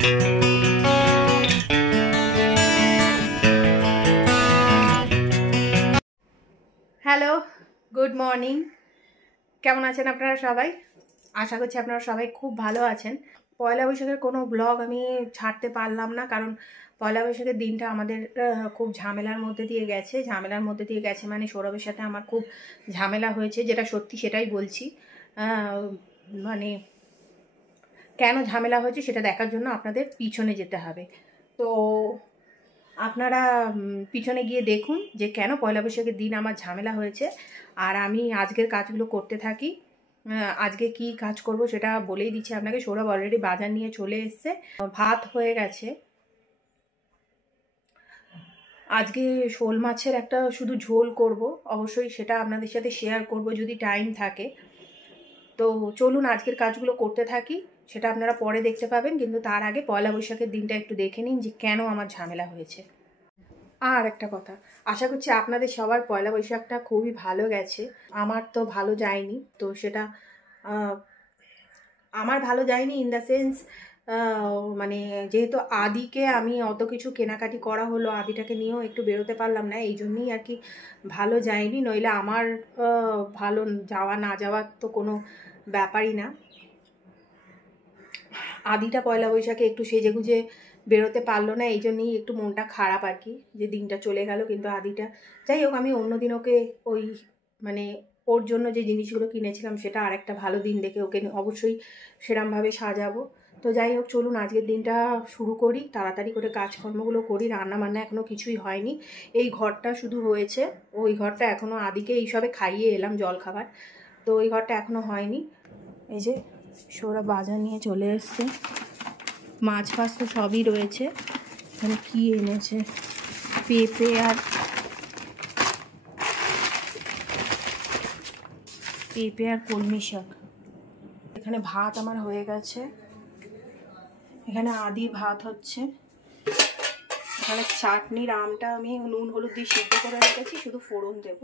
Hello, good morning. কেমন আছেন আপনারা সবাই? আশা করছি আপনারা সবাই খুব ভালো আছেন। পয়লা বৈশাখের কোনো ব্লগ আমি ছাড়তে পারলাম না, কারণ পয়লা বৈশাখের দিনটা আমাদের খুব ঝামেলার মধ্যে দিয়ে গেছে। মানে সৌরভের সাথে আমার খুব ঝামেলা হয়েছে, যেটা সত্যি সেটাই বলছি। মানে কেন ঝামেলা হয়েছে সেটা দেখার জন্য আপনাদের পিছনে যেতে হবে। তো আপনারা পিছনে গিয়ে দেখুন যে কেন পয়লা বৈশাখের দিন আমার ঝামেলা হয়েছে, আর আমি আজকের কাজগুলো করতে থাকি। আজকে কি কাজ করব সেটা বলেই দিচ্ছি আপনাকে। সৌরভ অলরেডি বাজার নিয়ে চলে এসছে, ভাত হয়ে গেছে। আজকে শোল মাছের একটা শুধু ঝোল করব, অবশ্যই সেটা আপনাদের সাথে শেয়ার করব যদি টাইম থাকে। তো চলুন আজকের কাজগুলো করতে থাকি, সেটা আপনারা পরে দেখতে পাবেন, কিন্তু তার আগে পয়লা বৈশাখের দিনটা একটু দেখে নিন যে কেন আমার ঝামেলা হয়েছে। আর একটা কথা, আশা করছি আপনাদের সবার পয়লা বৈশাখটা খুবই ভালো গেছে। আমার তো ভালো যায়নি, তো সেটা আমার ভালো যায়নি ইন দ্য সেন্স, মানে যেহেতু আদিকে আমি অত কিছু কেনাকাটি করা হলো, আদিটাকে নিয়েও একটু বেরোতে পারলাম না, এই জন্যই আর কি ভালো যায়নি। নইলে আমার ভালো যাওয়া না যাওয়ার তো কোনো ব্যাপারই না। আদিটা পয়লা বৈশাখে একটু সেজেগুজে বেরোতে পারলো না, এই জন্যই একটু মনটা খারাপ আর কি, যে দিনটা চলে গেল। কিন্তু আদিটা, যাই হোক, আমি অন্য দিন ওকে ওই মানে ওর জন্য যে জিনিসগুলো কিনেছিলাম সেটা আরেকটা ভালো দিন দেখে ওকে অবশ্যই সেরমভাবে সাজাবো। তো যাই হোক, চলুন আজকের দিনটা শুরু করি, তাড়াতাড়ি করে কাজকর্মগুলো করি। রান্না বান্না এখনও কিছুই হয়নি, এই ঘরটা শুধু হয়েছে, ওই ঘরটা এখনও আদিকে এইসবে খাইয়ে এলাম জলখাবার, তো ওই ঘরটা এখনও হয়নি। এই যে সৌরভ বাজার নিয়ে চলে এসছে, মাছ ফাছ তো সবই রয়েছে। এখানে কি এনেছে, পেঁপে আর কলমি শাক। এখানে ভাত আমার হয়ে গেছে, এখানে আদির ভাত হচ্ছে, এখানে চাটনির আমটা আমি নুন হলুদ দিয়ে সিদ্ধ করে রেখেছি, শুধু ফোড়ন দেব।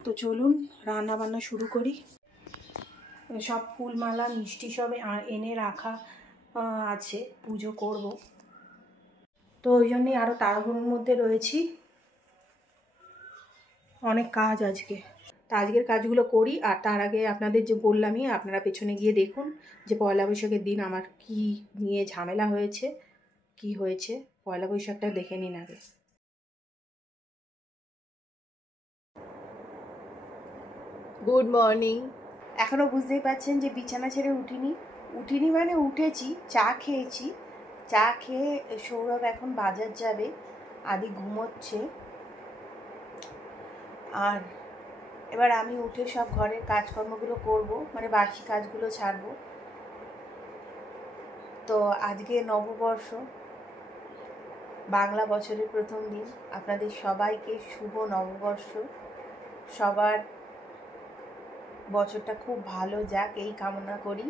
তো চলুন রান্না বান্না শুরু করি। সব ফুলমালা মিষ্টি সব এনে রাখা আছে, পুজো করব, তো ওই জন্যই আরও তাড়াহুড়োর মধ্যে রয়েছি, অনেক কাজ আজকে। তা আজকের কাজগুলো করি, আর তার আগে আপনাদের যে বললামই, আপনারা পেছনে গিয়ে দেখুন যে পয়লা বৈশাখের দিন আমার কি নিয়ে ঝামেলা হয়েছে, কি হয়েছে পয়লা বৈশাখটা দেখে নিন আগে। Good morning. এখনও বুঝতেই পারছেন যে বিছানা ছেড়ে উঠিনি মানে উঠেছি, চা খেয়েছি। চা খেয়ে সৌরভ এখন বাজার যাবে, আদি ঘুমোচ্ছে, আর এবার আমি উঠে সব ঘরের কাজকর্মগুলো করব, মানে বাসি কাজগুলো ছাড়বো। তো আজকে নববর্ষ, বাংলা বছরের প্রথম দিন, আপনাদের সবাইকে শুভ নববর্ষ। সবার বছরটা খুব ভালো যাক এই কামনা করি।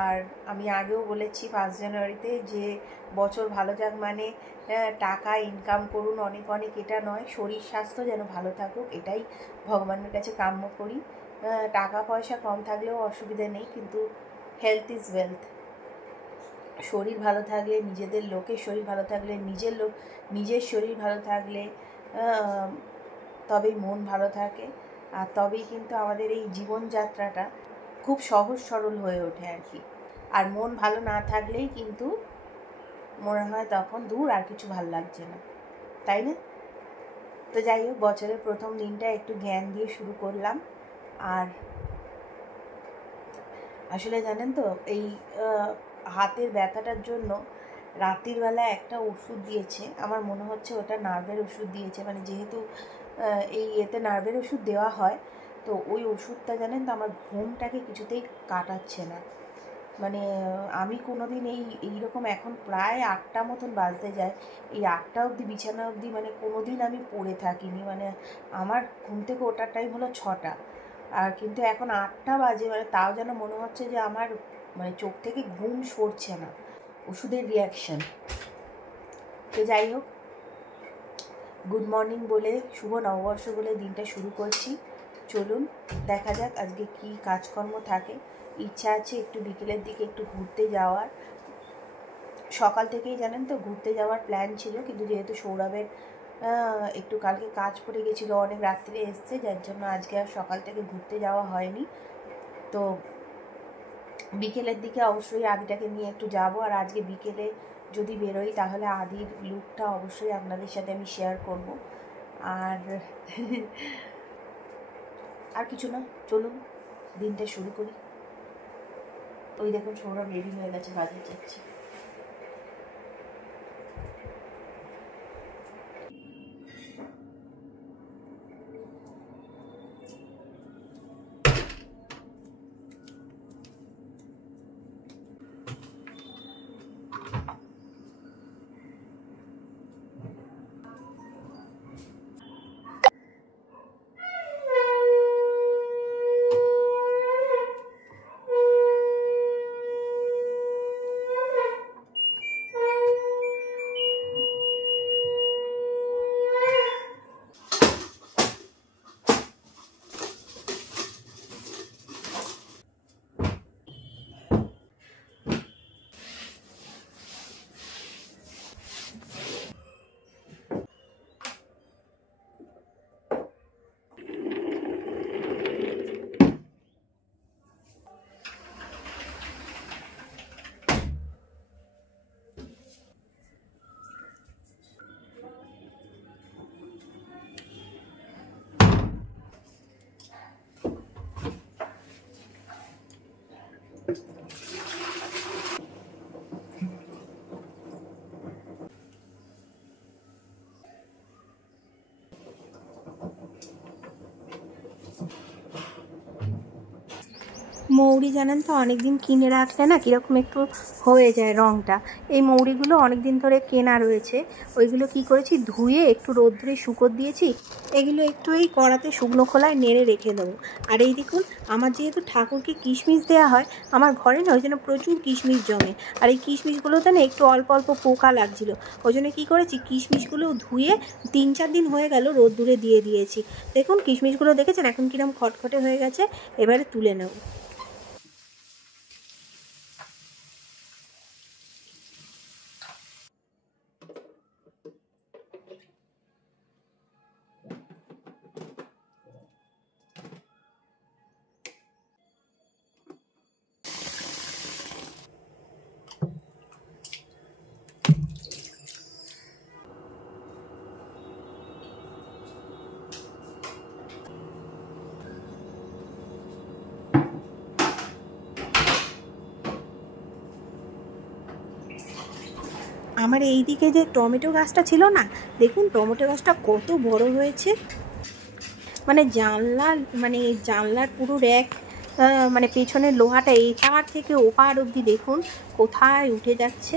আর আমি আগেও বলেছি 5 জানুয়ারিতে যে বছর ভালো যাক মানে টাকা ইনকাম করুন অনেক অনেক, এটা নয়, শরীর স্বাস্থ্য যেন ভালো থাকুক, এটাই ভগবানের কাছে কাম্য করি। টাকা পয়সা কম থাকলেও অসুবিধা নেই, কিন্তু হেলথ ইজ ওয়েলথ। শরীর ভালো থাকলে, নিজেদের লোকের শরীর ভালো থাকলে, নিজের শরীর ভালো থাকলে তবেই মন ভালো থাকে, আর তবেই কিন্তু আমাদের এই জীবনযাত্রাটা খুব সহজ সরল হয়ে ওঠে আর কি। আর মন ভালো না থাকলেই কিন্তু মনে হয় তখন দূর আর কিছু ভালো লাগছে না, তাই না? তো যাই হোক, বছরের প্রথম দিনটা একটু জ্ঞান দিয়ে শুরু করলাম। আর আসলে জানেন তো, এই হাতের ব্যথাটার জন্য রাত্রির বেলা একটা ওষুধ দিয়েছে, আমার মনে হচ্ছে ওটা নার্ভের ওষুধ দিয়েছে, মানে যেহেতু এই এতে নার্ভের ওষুধ দেওয়া হয়, তো ওই ওষুধটা জানেন তো আমার ঘুমটাকে কিছুতেই কাটাচ্ছে না। মানে আমি কোনোদিন এইরকম, এখন প্রায় 8টা মতন বাজতে যায়, এই 8টা অবধি বিছানা অবধি মানে কোনোদিন আমি পড়ে থাকিনি। মানে আমার ঘুম থেকে ওঠার টাইম হলো 6টা, আর কিন্তু এখন 8টা বাজে, মানে তাও যেন মনে হচ্ছে যে আমার মানে চোখ থেকে ঘুম সরছে না, ওষুধের রিয়াকশান। তো যাই হোক, গুড মর্নিং বলে, শুভ নববর্ষ বলে দিনটা শুরু করছি। চলুন দেখা যাক আজকে কি কাজকর্ম থাকে। ইচ্ছা আছে একটু বিকেলের দিকে একটু ঘুরতে যাওয়ার, সকাল থেকেই জানেন তো ঘুরতে যাওয়ার প্ল্যান ছিল, কিন্তু যেহেতু সৌরভের একটু কালকে কাজ পড়ে গেছিলো, অনেক রাত্রে এসছে, যার জন্য আজকে আর সকাল থেকে ঘুরতে যাওয়া হয়নি। তো বিকেলের দিকে অবশ্যই আদিটাকে নিয়ে একটু যাব। আর আজকে বিকেলে যদি বেরোই তাহলে আদির লুকটা অবশ্যই আপনাদের সাথে আমি শেয়ার করব। আর আর কিছু না, চলুন দিনটা শুরু করি। ওই দেখুন সৌরভ রেডি হয়ে গেছে, বাজার যাচ্ছে। মৌরি জানেন তো অনেক দিন কিনে রাখলে না কীরকম একটু হয়ে যায় রঙটা। এই মৌরিগুলো অনেক দিন ধরে কেনা রয়েছে, ওইগুলো কি করেছি ধুয়ে একটু রোদ্রে শুকোত দিয়েছি। এগুলো একটু এই কড়াতে শুকনো খোলায় নেড়ে রেখে দেবো। আর এই দেখুন আমার যেহেতু ঠাকুরকে কিশমিশ দেওয়া হয়, আমার ঘরে না ওই জন্য প্রচুর কিশমিশ জমে। আর এই কিশমিশগুলোতে না একটু অল্প অল্প পোকা লাগছিল, ওই জন্য কী করেছি কিশমিশগুলো ধুয়ে 3-4 দিন হয়ে গেল রোদ্দুরে দিয়ে দিয়েছি। দেখুন কিশমিশগুলো দেখেছেন এখন কীরকম খটখটে হয়ে গেছে। এবারে তুলে নেব। আমার এই দিকে যে টমেটো গাছটা ছিল না, দেখুন টমেটো গাছটা কত বড় হয়েছে। মানে জানলার পুরো র্যাক, মানে পেছনের লোহাটা এপার থেকে ওপার অবধি দেখুন কোথায় উঠে যাচ্ছে।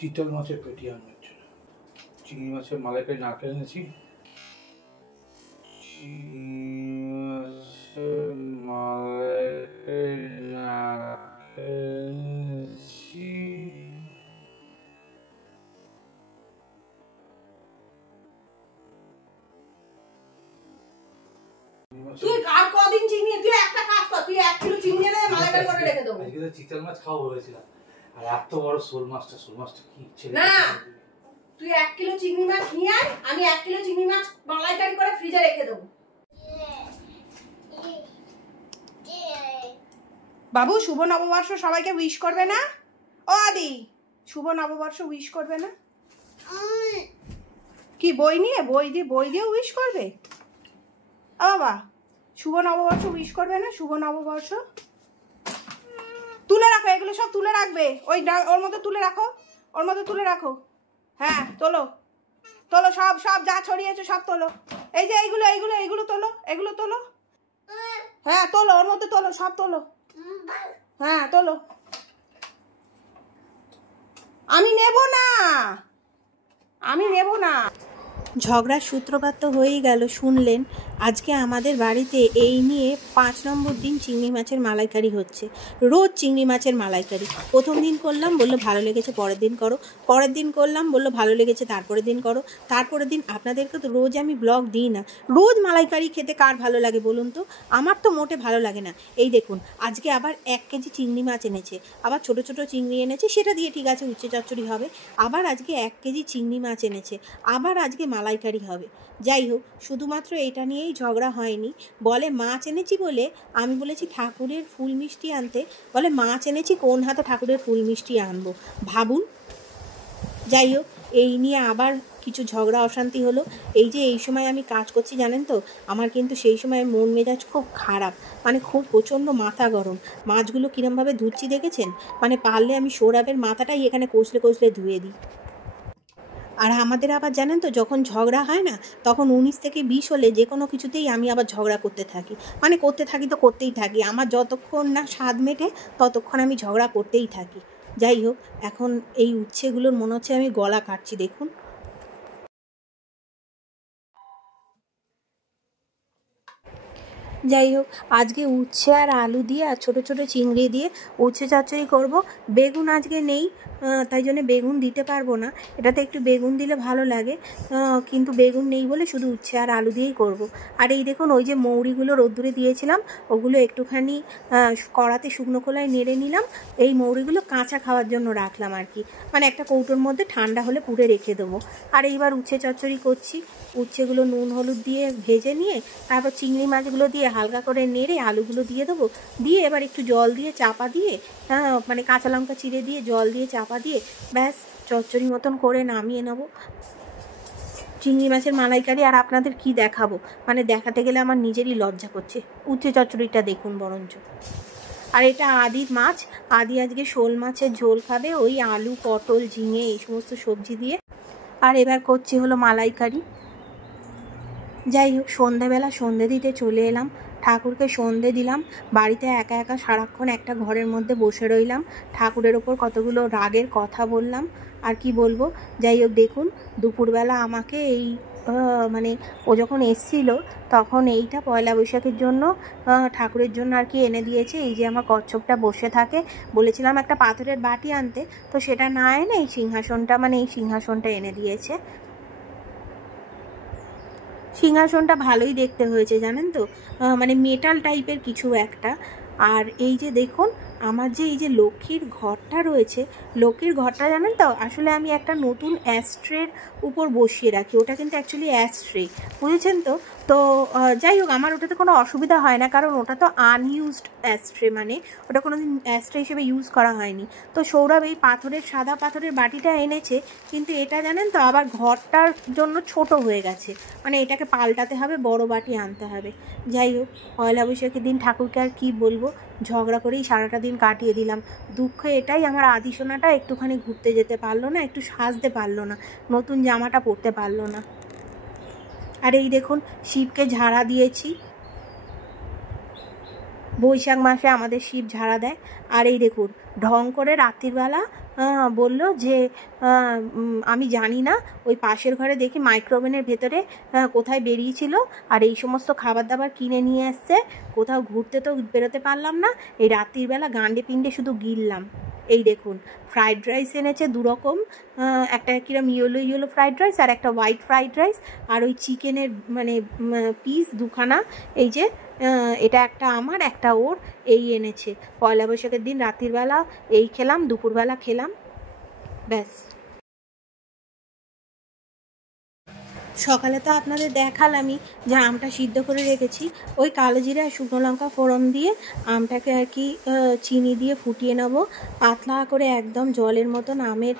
চিতল মাছের পেটি আনবার জন্য চিংড়ি মাছের মালাইকারি নারকেল এনেছি। তুই আর কদিন চিংড়ি, তুই একটা কাজ কর, তুই 1 কিলো চিংড়ি এনে মালাইকারি মালাইকারি করে রেখে দেবো। আজকে তো চিতল মাছ খাওয়া হয়েছিল, আর এত বড় শোল মাছটা কি ইচ্ছে না, তুই 1 কিলো চিংড়ি মাছ নিয়ে আয়, আমি 1 কিলো চিংড়ি মাছ মালাইকারি করে ফ্রিজে রেখে দেবো। বাবু শুভ নববর্ষ সবাইকে উইশ করবে না? ও আদি, শুভ নববর্ষ উইশ করবে না? কি বই নিয়ে বই দিয়ে উইশ করবে? ও বাবা, শুভ নববর্ষ উইশ করবে না? শুভ নববর্ষ তুলে রাখো, এগুলো সব তুলে রাখবে, ওর মধ্যে তুলে রাখো, ওর মধ্যে তুলে রাখো। হ্যাঁ তোলো তোলো, সব সব যা ছড়িয়েছো সব তোলো। এই যে এইগুলো এইগুলো এইগুলো তোলো, এগুলো তোলো। হ্যাঁ তোলো, ওর মধ্যে তোলো, সব তোলো। হ্যাঁ তোলো। আমি নেব না, আমি নেব না। ঝগড়ার সূত্রপাত তো হয়েই গেল, শুনলেন। আজকে আমাদের বাড়িতে এই নিয়ে 5 নম্বর দিন চিংড়ি মাছের মালাইকারি হচ্ছে। রোজ চিংড়ি মাছের মালাইকারি। প্রথম দিন করলাম, বললো ভালো লেগেছে পরের দিন করো। পরের দিন করলাম, বললো ভালো লেগেছে তারপরের দিন করো। তারপরের দিন, আপনাদেরকে তো রোজ আমি ব্লগ দিই না। রোজ মালাইকারি খেতে কার ভালো লাগে বলুন তো? আমার তো মোটে ভালো লাগে না। এই দেখুন, আজকে আবার 1 কেজি চিংড়ি মাছ এনেছে, আবার ছোট ছোট চিংড়ি এনেছে, সেটা দিয়ে ঠিক আছে উচ্ছে চচ্চড়ি হবে। আবার আজকে 1 কেজি চিংড়ি মাছ এনেছে, আবার আজকে মালাইকারি হবে। যাই হোক, শুধুমাত্র এটা নিয়েই ঝগড়া হয়নি। বলে মাছ এনেছি বলে আমি বলেছি ঠাকুরের ফুল মিষ্টি আনতে, বলে মাছ এনেছি কোন হাতে ঠাকুরের ফুল মিষ্টি আনবো, ভাবুন। যাই হোক, এই নিয়ে আবার কিছু ঝগড়া অশান্তি হলো। এই যে এই সময় আমি কাজ করছি জানেন তো, আমার কিন্তু সেই সময় মন মেজাজ খুব খারাপ, মানে খুব প্রচণ্ড মাথা গরম। মাছগুলো কিরমভাবে ধুচ্ছি দেখেছেন? মানে পারলে আমি সৌরভের মাথাটাই এখানে কষলে কষলে ধুয়ে দিই। আর আমাদের আবার জানেন তো, যখন ঝগড়া হয় না, তখন 19 থেকে 20 হলে যে কোনো কিছুতেই আমি আবার ঝগড়া করতে থাকি, মানে করতে থাকি তো করতেই থাকি। আমার যতক্ষণ না স্বাদ মেটে ততক্ষণ আমি ঝগড়া করতেই থাকি। যাই হোক, এখন এই উচ্ছেগুলোর মনে হচ্ছে আমি গলা কাটছি, দেখুন। যাই হোক, আজকে উচ্ছে আর আলু দিয়ে আর ছোটো ছোটো চিংড়ি দিয়ে উচ্ছে চচ্চড়ি করব। বেগুন আজকে নেই, তাই জন্য বেগুন দিতে পারবো না। এটাতে একটু বেগুন দিলে ভালো লাগে, কিন্তু বেগুন নেই বলে শুধু উচ্ছে আর আলু দিয়েই করব। আর এই দেখুন, ওই যে মৌরিগুলো রোদ্দুরে দিয়েছিলাম, ওগুলো একটুখানি কড়াতে শুকনো খোলায় নেড়ে নিলাম। এই মৌরিগুলো কাঁচা খাওয়ার জন্য রাখলাম আর কি, মানে একটা কৌটোর মধ্যে, ঠান্ডা হলে পুড়ে রেখে দেবো। আর এইবার উচ্ছে চচ্চড়ি করছি। উচ্ছেগুলো নুন হলুদ দিয়ে ভেজে নিয়ে তারপর চিংড়ি মাছগুলো দিয়ে হালকা করে নেড়ে আলুগুলো দিয়ে দেবো, দিয়ে এবার একটু জল দিয়ে চাপা দিয়ে, মানে কাঁচা লঙ্কা চিড়ে দিয়ে জল দিয়ে চাপা দিয়ে ব্যাস চচ্চড়ি মতন করে নামিয়ে নেবো। চিংড়ি মাছের মালাইকারি আর আপনাদের কি দেখাবো, মানে দেখাতে গেলে আমার নিজেরই লজ্জা করছে। উচ্ছে চচ্চড়িটা দেখুন বরঞ্চ। আর এটা আদির মাছ, আদি আজকে শোল মাছের ঝোল খাবে, ওই আলু পটল ঝিঙে এই সমস্ত সবজি দিয়ে। আর এবার করছি হলো মালাইকারি। যাই হোক, সন্ধেবেলা সন্ধে দিতে চলে এলাম, ঠাকুরকে সন্ধে দিলাম। বাড়িতে একা একা সারাক্ষণ একটা ঘরের মধ্যে বসে রইলাম, ঠাকুরের ওপর কতগুলো রাগের কথা বললাম, আর কি বলবো। যাই হোক, দেখুন দুপুরবেলা আমাকে এই মানে ও যখন এসছিল তখন এইটা পয়লা বৈশাখের জন্য ঠাকুরের জন্য আর কি এনে দিয়েছে। এই যে আমার কচ্ছপটা বসে থাকে, বলেছিলাম একটা পাথরের বাটি আনতে, তো সেটা না এনে এই সিংহাসনটা, মানে এই সিংহাসনটা এনে দিয়েছে। সিংহাসনটা ভালোই দেখতে হয়েছে জানেন তো, মানে মেটাল টাইপের কিছু একটা। আর এই যে দেখুন, আমার যে এই যে লক্ষ্মীর ঘরটা রয়েছে, লক্ষ্মীর ঘরটা জানেন তো, আসলে আমি একটা নতুন অ্যাস্ট্রের উপর বসিয়ে রাখি। ওটা কিন্তু অ্যাকচুয়ালি অ্যাস্ট্রে, বুঝেছেন তো। তো যাই হোক, আমার ওটাতে কোনো অসুবিধা হয় না, কারণ ওটা তো আনইউজড অ্যাস্ট্রে, মানে ওটা কোনো দিন অ্যাস্ট্রে হিসেবে ইউজ করা হয়নি। তো সৌরভ এই পাথরের, সাদা পাথরের বাটিটা এনেছে, কিন্তু এটা জানেন তো আবার ঘরটার জন্য ছোট হয়ে গেছে, মানে এটাকে পাল্টাতে হবে, বড় বাটি আনতে হবে। যাই হোক, পয়লা বৈশাখের দিন ঠাকুরকে আর কী বলবো, ঝগড়া করেই সারাটা দিন কাটিয়ে দিলাম। দুঃখ এটাই, আমার আদিসোনাটা একটুখানি ঘুরতে যেতে পারলো না, একটু সাজতে পারলো না, নতুন জামাটা পরতে পারলো না। আর এই দেখুন, শিবকে ঝাড়া দিয়েছি, বৈশাখ মাসে আমাদের শিব ঝাড়া দেয়। আর এই দেখুন, ঢং করে রাত্রিবেলা বলল যে আমি জানি না, ওই পাশের ঘরে দেখি মাইক্রোওভেনের ভেতরে কোথায় বেরিয়েছিল, আর এই সমস্ত খাবার দাবার কিনে নিয়ে এসছে। কোথাও ঘুরতে তো বেরোতে পারলাম না, এই রাত্রিবেলা গান্ডে পিণ্ডে শুধু গিললাম। এই দেখুন ফ্রাইড রাইস এনেছে দুরকম, একটা কিরম ইয়েলো ইয়েলো ফ্রাইড রাইস আর একটা হোয়াইট ফ্রাইড রাইস, আর ওই চিকেনের মানে পিস দুখানা, এই যে এটা একটা আমার একটা ওর, এই এনেছে। পয়লা বৈশাখের দিন রাত্রির বেলা এই খেলাম, দুপুরবেলা খেলাম, ব্যাস। সকালে তো আপনাদের দেখালামই যে আমটা সিদ্ধ করে রেখেছি, ওই কালো জিরে আর শুকনো লঙ্কা ফোড়ন দিয়ে আমটাকে আর কি চিনি দিয়ে ফুটিয়ে নেবো পাতলা করে, একদম জলের মতন আমের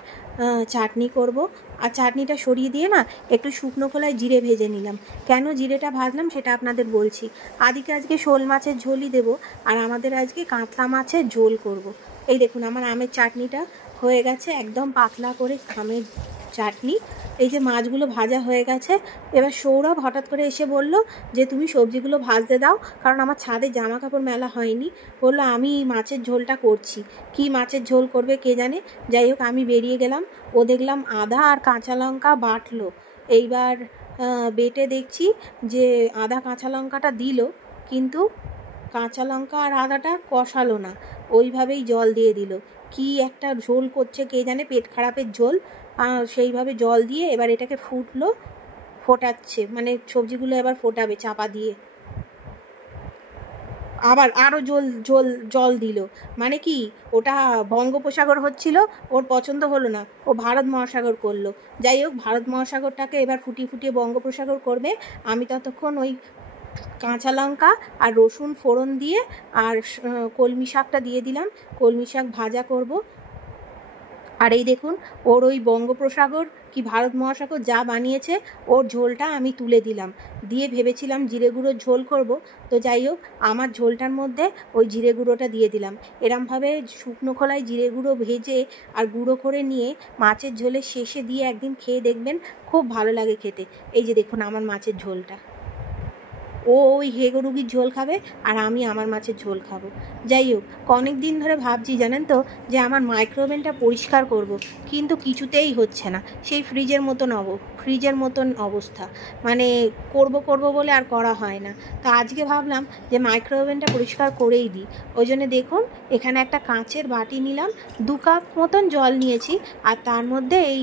চাটনি করব। আর চাটনিটা সরিয়ে দিয়ে না একটু শুকনো খোলায় জিরে ভেজে নিলাম। কেন জিরেটা ভাজলাম সেটা আপনাদের বলছি। আদিকে আজকে শোল মাছের ঝোলই দেবো, আর আমাদের আজকে কাতলা মাছের ঝোল করব। এই দেখুন আমার আমের চাটনিটা হয়ে গেছে, একদম পাতলা করে আমের চাটনি। এই যে মাছগুলো ভাজা হয়ে গেছে। এবার সৌরভ হঠাৎ করে এসে বলল যে তুমি সবজিগুলো ভাজতে দাও, কারণ আমার ছাদে জামা কাপড় মেলা হয়নি। বললো আমি মাছের ঝোলটা করছি, কি মাছের ঝোল করবে কে জানে। যাই হোক আমি বেরিয়ে গেলাম, ও দেখলাম আদা আর কাঁচা লঙ্কা বাটলো। এইবার বেটে দেখছি যে আদা কাঁচা লঙ্কাটা দিল, কিন্তু কাঁচা লঙ্কা আর আদাটা কষালো না, ওইভাবেই জল দিয়ে দিল। কি একটা ঝোল করছে কে জানে, পেট খারাপের ঝোল। সেইভাবে জল দিয়ে এবার এটাকে ফোটাচ্ছে, মানে সবজিগুলো এবার ফোটাবে চাপা দিয়ে। আবার আরও জল দিল, মানে কি ওটা বঙ্গোপসাগর হচ্ছিল, ওর পছন্দ হলো না, ও ভারত মহাসাগর করলো। যাই হোক ভারত মহাসাগরটাকে এবার ফুটিয়ে ফুটিয়ে বঙ্গোপসাগর করবে। আমি ততক্ষণ ওই কাঁচা লঙ্কা আর রসুন ফোড়ন দিয়ে আর কলমি শাকটা দিয়ে দিলাম, কলমি শাক ভাজা করব। আর এই দেখুন ওর ওই বঙ্গোপসাগর কি ভারত মহাসাগর যা বানিয়েছে, ওর ঝোলটা আমি তুলে দিলাম। দিয়ে ভেবেছিলাম জিরে গুঁড়োর ঝোল করব, তো যাই হোক আমার ঝোলটার মধ্যে ওই জিরে গুঁড়োটা দিয়ে দিলাম। এরমভাবে শুকনো খোলায় জিরে গুঁড়ো ভেজে আর গুঁড়ো করে নিয়ে মাছের ঝোলের শেষে দিয়ে একদিন খেয়ে দেখবেন, খুব ভালো লাগে খেতে। এই যে দেখুন আমার মাছের ঝোলটা, ও ওই হেগো রুগীর ঝোল খাবে আর আমি আমার মাছের ঝোল খাবো। যাই হোক অনেক দিন ধরে ভাবছি জানেন তো যে আমার মাইক্রোওভেনটা পরিষ্কার করব, কিন্তু কিছুতেই হচ্ছে না। সেই ফ্রিজের মতন অবস্থা, মানে করব বলে আর করা হয় না। তো আজকে ভাবলাম যে মাইক্রোওভেনটা পরিষ্কার করেই দিই। ওই জন্য দেখুন এখানে একটা কাঁচের বাটি নিলাম, 2 কাপ মতন জল নিয়েছি, আর তার মধ্যে এই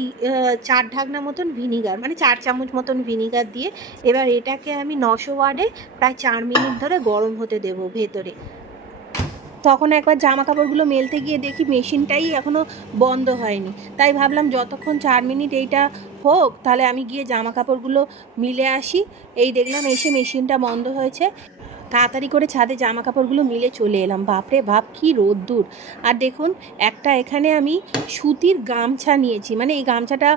4 ঢাকনা মতন ভিনিগার, মানে 4 চামচ মতন ভিনিগার দিয়ে এবার এটাকে আমি 900 ওয়াটে প্রায় 4 মিনিট ধরে গরম হতে দেব ভেতরে। তখন একবার জামা কাপড়গুলো মেলতে গিয়ে দেখি মেশিনটাই এখনও বন্ধ হয়নি, তাই ভাবলাম যতক্ষণ 4 মিনিট এইটা হোক তাহলে আমি গিয়ে জামা কাপড়গুলো মিলে আসি। এই দেখলাম এসে মেশিনটা বন্ধ হয়েছে, তাড়াতাড়ি করে ছাদে জামা কাপড়গুলো মিলে চলে এলাম। বাপরে বাপ কি রোদ্দুর। আর দেখুন একটা এখানে আমি সুতির গামছা নিয়েছি, মানে এই গামছাটা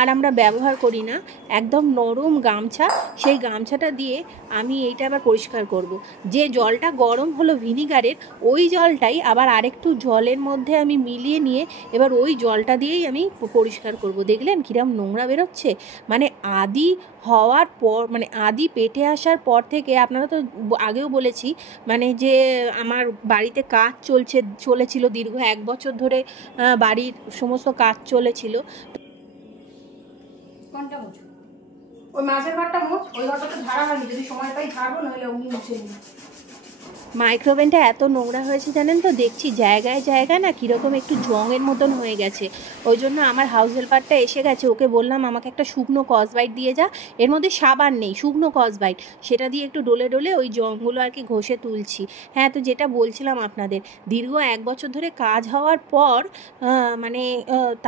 আর আমরা ব্যবহার করি না, একদম নরম গামছা। সেই গামছাটা দিয়ে আমি এইটা আবার পরিষ্কার করব। যে জলটা গরম হলো ভিনিগারের, ওই জলটাই আবার আরেকটু জলের মধ্যে আমি মিলিয়ে নিয়ে এবার ওই জলটা দিয়েই আমি পরিষ্কার করব। দেখলেন কিরম নোংরা বেরোচ্ছে, মানে আদি হওয়ার পর, মানে আদি পেটে আসার পর থেকে, আপনারা তো আগেও বলেছি মানে যে আমার বাড়িতে কাজ চলেছিল দীর্ঘ 1 বছর ধরে, বাড়ির সমস্ত কাজ চলেছিল। কোনটা মুছ? ওই মাছের ঘরটা মুছ, ওই ঘরটা তো ঝাড়া হয়নি, যদি সময় পাই ঝাড়বো, নইলে উনি মুছে নিন। মাইক্রোওভেনটা এত নোংরা হয়েছে জানেন তো, দেখছি জায়গায় জায়গায় না কীরকম একটু জংয়ের মতন হয়ে গেছে। ওই জন্য আমার হাউস হেল্পারটা এসে গেছে, ওকে বললাম আমাকে একটা শুকনো কসবাইট দিয়ে যা, এর মধ্যে সাবান নেই, শুকনো কসবাইট, সেটা দিয়ে একটু ডলে ডলে ওই জংগুলো আর কি ঘষে তুলছি। হ্যাঁ, তো যেটা বলছিলাম আপনাদের, দীর্ঘ 1 বছর ধরে কাজ হওয়ার পর মানে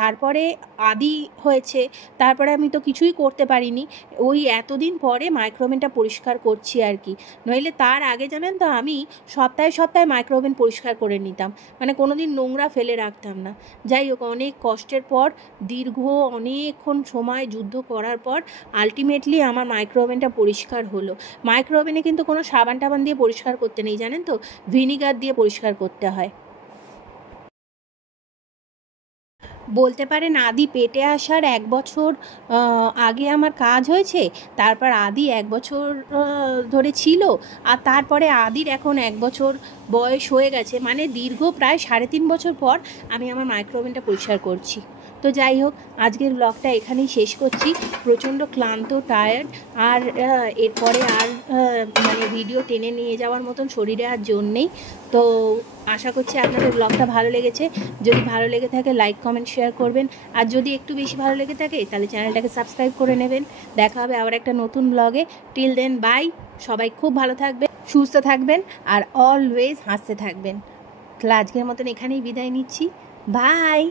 তারপরে আদি হয়েছে, তারপরে আমি তো কিছুই করতে পারিনি। ওই এতদিন পরে মাইক্রোওভেনটা পরিষ্কার করছি আর কি, নইলে তার আগে জানেন তো আমি সপ্তাহে সপ্তাহে মাইক্রোওভেন পরিষ্কার করে নিতাম, মানে কোনো দিন নোংরা ফেলে রাখতাম না। যাই হোক অনেক কষ্টের পর, দীর্ঘ অনেকক্ষণ সময় যুদ্ধ করার পর আলটিমেটলি আমার মাইক্রোওভেনটা পরিষ্কার হলো। মাইক্রোওভেনে কিন্তু কোনো সাবান টাবান দিয়ে পরিষ্কার করতে নেই জানেন তো, ভিনিগার দিয়ে পরিষ্কার করতে হয়। বলতে পারেন আদি পেটে আসার 1 বছর আগে আমার কাজ হয়েছে, তারপর আদি 1 বছর ধরে ছিল, আর তারপরে আদির এখন 1 বছর বয়স হয়ে গেছে, মানে দীর্ঘ প্রায় 3.5 বছর পর আমি আমার মাইক্রোওভেনটা পরিষ্কার করছি। তো যাই হোক, আজকের ব্লগটা এখানেই শেষ করছি। প্রচণ্ড ক্লান্ত, টায়ার্ড, আর এরপরে আর মানে ভিডিও টেনে নিয়ে যাওয়ার মতন শরীরে আর জোর নেই। তো আশা করছি আপনাদের ব্লগটা ভালো লেগেছে। যদি ভালো লেগে থাকে লাইক কমেন্ট শেয়ার করবেন, আর যদি একটু বেশি ভালো লেগে থাকে তাহলে চ্যানেলটাকে সাবস্ক্রাইব করে নেবেন। দেখা হবে আবার একটা নতুন ব্লগে। Till then bye. সবাই খুব ভালো থাকবেন, সুস্থ থাকবেন, আর অলওয়েজ হাসতে থাকবেন। তাহলে আজকের মতন এখানেই বিদায় নিচ্ছি। বাই।